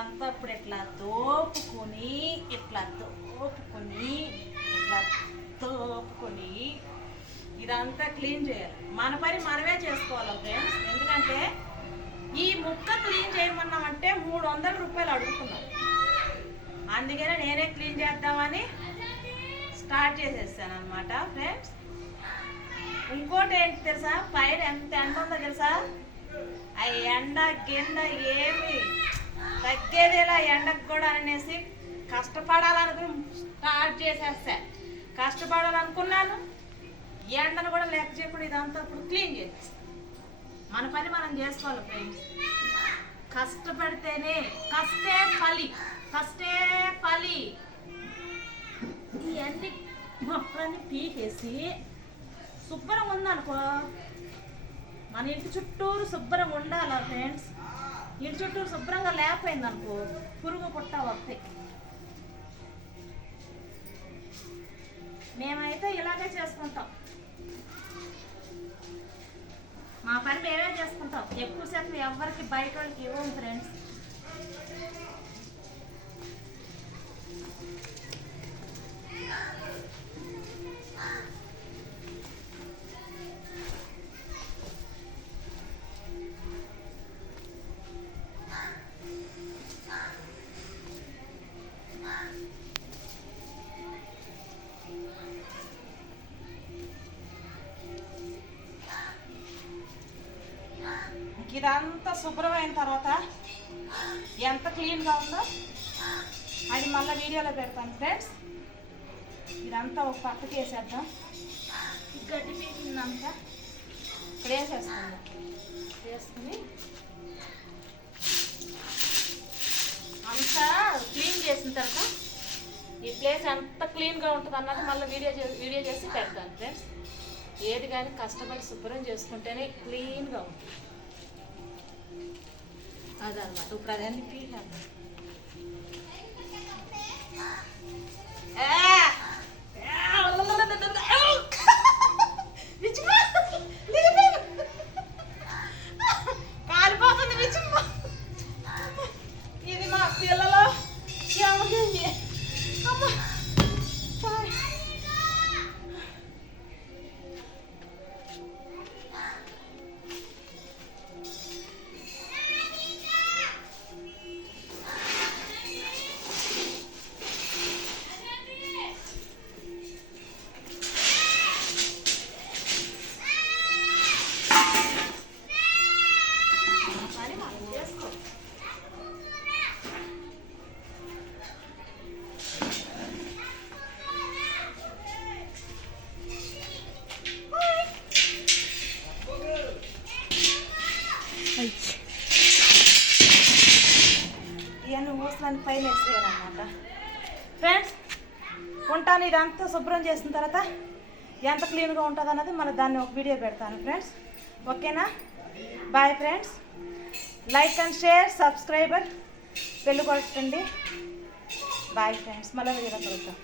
ఇదంతా ఇప్పుడు ఇట్లా దోపుకొని ఇట్లా తోపుకొని ఇదంతా క్లీన్ చేయాలి. మన పని మనమే చేసుకోవాలి ఫ్రెండ్స్. ఎందుకంటే ఈ ముక్క క్లీన్ చేయమన్నామంటే 300 రూపాయలు అడుగుతున్నారు. అందుకనే నేనే క్లీన్ చేద్దామని స్టార్ట్ చేసేసాను అనమాట ఫ్రెండ్స్. ఇంకోటి ఏంటి తెలుసా, పైన ఎంత ఎండ ఉందో తెలుసా, ఆ ఎండ గిండ ఏమి తగ్గేదేలా ఎండకు కూడా అనేసి కష్టపడాలనుకుని స్టార్ట్ చేసేస్తా. కష్టపడాలనుకున్నాను, ఎండను కూడా లెక్క చేయకుండా ఇదంతా ఇప్పుడు క్లీన్ చేసేస్తాను. మన పని మనం చేసుకోవాలి ఫ్రెండ్స్. కష్టపడితేనే కష్టే ఫలి. ఇవన్నీ మొక్కలన్నీ పీకేసి శుభ్రంగా ఉందనుకో, మన ఇంటి చుట్టూరు శుభ్రంగా ఉండాలి ఫ్రెండ్స్. ఇంటి చుట్టూరు శుభ్రంగా లేకపోయిందనుకో పురుగు పుట్ట వస్తాయి. మేమైతే ఇలాగే చేసుకుంటాం. మా పని మేమే చేసుకుంటాం. ఎక్కువ శాతం ఎవరికి బయట వాళ్ళకి ఇవ్వం ఫ్రెండ్స్. ఇదంతా శుభ్రమైన తర్వాత ఎంత క్లీన్గా ఉందో అది మళ్ళీ వీడియోలో పెడతాను ఫ్రెండ్స్. ఇదంతా ఒక పక్కకి వేసేద్దాం. గడ్డి పీకిందంతా ఇక్కడ వేసేస్తాను. వేసుకుని అంతా క్లీన్ చేసిన తర్వాత ఈ ప్లేస్ ఎంత క్లీన్గా ఉంటుంది అన్నది మళ్ళీ వీడియో చేసి పెడతాను ఫ్రెండ్స్. ఏది కానీ కష్టపడి శుభ్రం చేసుకుంటేనే క్లీన్గా ఉంటుంది. అదనమాట. ఇప్పుడు అదన్నీ పీకాను. కాలిపోతుంది విచిమ్మ. ఇది మా పిల్లలు అమ్మ ఇవన్నీ ఊసలని పైన వేసేయాలన్నమాట ఫ్రెండ్స్. ఉంటాను. ఇదంతా శుభ్రం చేసిన తర్వాత ఎంత క్లీన్గా ఉంటుంది అన్నది మళ్ళీ దాన్ని ఒక వీడియో పెడతాను ఫ్రెండ్స్. ఓకేనా? Bye friends. Like and share, subscriber, bell కొట్టండి. Bye friends. మళ్ళీ వీడియోలో కలుద్దాం.